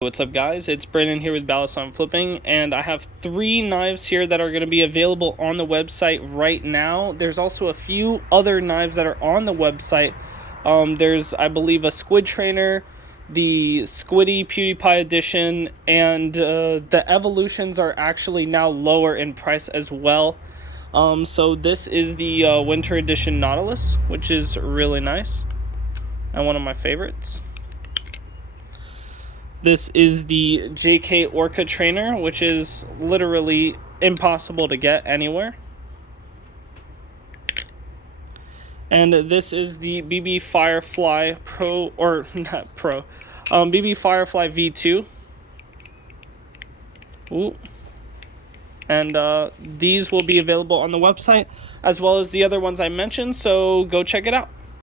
What's up, guys? It's Brandon here with Balisong Flipping, and I have 3 knives here that are going to be available on the website right now. There's also a few other knives that are on the website. There's, I believe, a squid trainer, the Squiddy PewDiePie edition, and the evolutions are actually now lower in price as well. So this is the winter edition Nautilus, which is really nice and one of my favorites. This is the JK Orca trainer, which is literally impossible to get anywhere. And this is the BB Firefly Pro, or not Pro, BB Firefly V2. Ooh. And these will be available on the website, as well as the other ones I mentioned, so go check it out.